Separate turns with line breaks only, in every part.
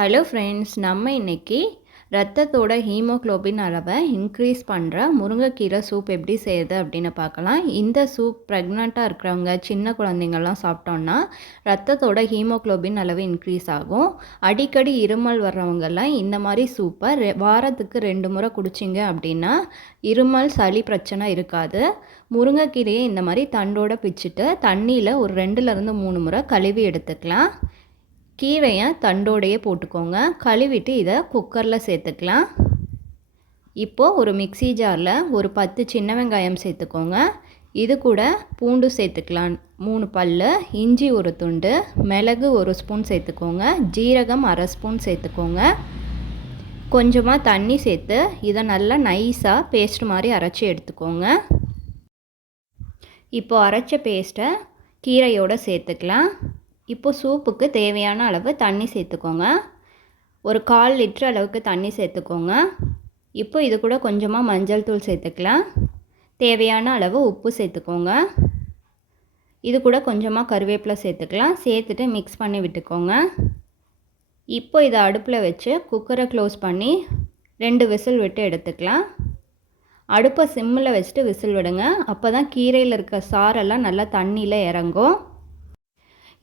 Hello friends நம்ம இன்றைக்கி ரத்தத்தோட haemoglobin அளவை இன்க்ரீஸ் பண்ணுற முருங்கைக்கீரை சூப் எப்படி செய்யுது அப்படின்னு பார்க்கலாம். இந்த சூப் ப்ரெக்னெண்ட்டாக இருக்கிறவங்க சின்ன குழந்தைங்கள்லாம் சாப்பிட்டோன்னா ரத்தத்தோட ஹீமோக்ளோபின் அளவு இன்க்ரீஸ் ஆகும். அடிக்கடி இருமல் வர்றவங்கெல்லாம் இந்த மாதிரி சூப்பை ரெ வாரத்துக்கு ரெண்டு முறை குடிச்சிங்க அப்படின்னா இருமல் சளி பிரச்சனை இருக்காது. முருங்கைக்கீரையை இந்த மாதிரி தண்டோடு பிச்சுட்டு தண்ணியில் ஒரு ரெண்டுலேருந்து மூணு முறை கழுவி எடுத்துக்கலாம். கீரையை தண்டோடையே போட்டுக்கோங்க. கழுவிட்டு இதை குக்கரில் சேர்த்துக்கலாம். இப்போது ஒரு மிக்சி ஜாரில் ஒரு பத்து சின்ன வெங்காயம் சேர்த்துக்கோங்க. இது கூட பூண்டு சேர்த்துக்கலாம். மூணு பல் இஞ்சி ஒரு துண்டு மிளகு ஒரு ஸ்பூன் சேர்த்துக்கோங்க. ஜீரகம் அரை ஸ்பூன் சேர்த்துக்கோங்க. கொஞ்சமாக தண்ணி சேர்த்து இதை நல்லா நைஸாக பேஸ்ட் மாதிரி அரைச்சி எடுத்துக்கோங்க. இப்போது அரைச்ச பேஸ்ட்டை கீரையோடு சேர்த்துக்கலாம். இப்போ சூப்புக்கு தேவையான அளவு தண்ணி சேர்த்துக்கோங்க. ஒரு கால் லிட்ரு அளவுக்கு தண்ணி சேர்த்துக்கோங்க. இப்போ இது கூட கொஞ்சமாக மஞ்சள் தூள் சேர்த்துக்கலாம். தேவையான அளவு உப்பு சேர்த்துக்கோங்க. இது கூட கொஞ்சமாக கருவேப்பிலை சேர்த்துக்கலாம். சேர்த்துட்டு மிக்ஸ் பண்ணி விட்டுக்கோங்க. இப்போ இதை அடுப்பில் வச்சு குக்கரை க்ளோஸ் பண்ணி ரெண்டு விசில் விட்டு எடுத்துக்கலாம். அடுப்பை சிம்மில் வச்சுட்டு விசில் விடுங்க. அப்போ தான் கீரையில் இருக்க சாரெல்லாம் நல்லா தண்ணியில் இறங்கும்.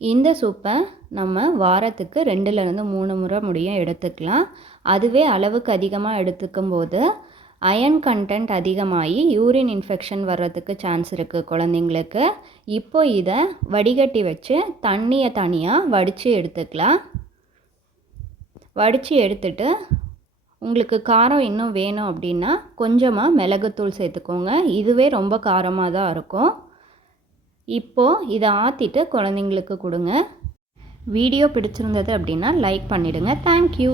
இந்த சூப்பை நம்ம வாரத்துக்கு ரெண்டுலேருந்து மூணு முறை முடியும் எடுத்துக்கலாம். அதுவே அளவுக்கு அதிகமாக எடுத்துக்கும் போது அயன் கண்டென்ட் அதிகமாகி யூரின் இன்ஃபெக்ஷன் வர்றதுக்கு சான்ஸ் இருக்குது குழந்தைங்களுக்கு. இப்போ இதை வடிகட்டி வச்சு தண்ணியை தனியாக வடித்து எடுத்துக்கலாம். வடித்து எடுத்துட்டு உங்களுக்கு காரம் இன்னும் வேணும் அப்படின்னா கொஞ்சமாக மிளகுத்தூள் சேர்த்துக்கோங்க. இதுவே ரொம்ப காரமாக தான் இருக்கும். இப்போது இதை ஆற்றிட்டு குழந்தைங்களுக்கு கொடுங்க. வீடியோ பிடிச்சிருந்தது அப்படின்னா லைக் பண்ணிவிடுங்க தேங்க்யூ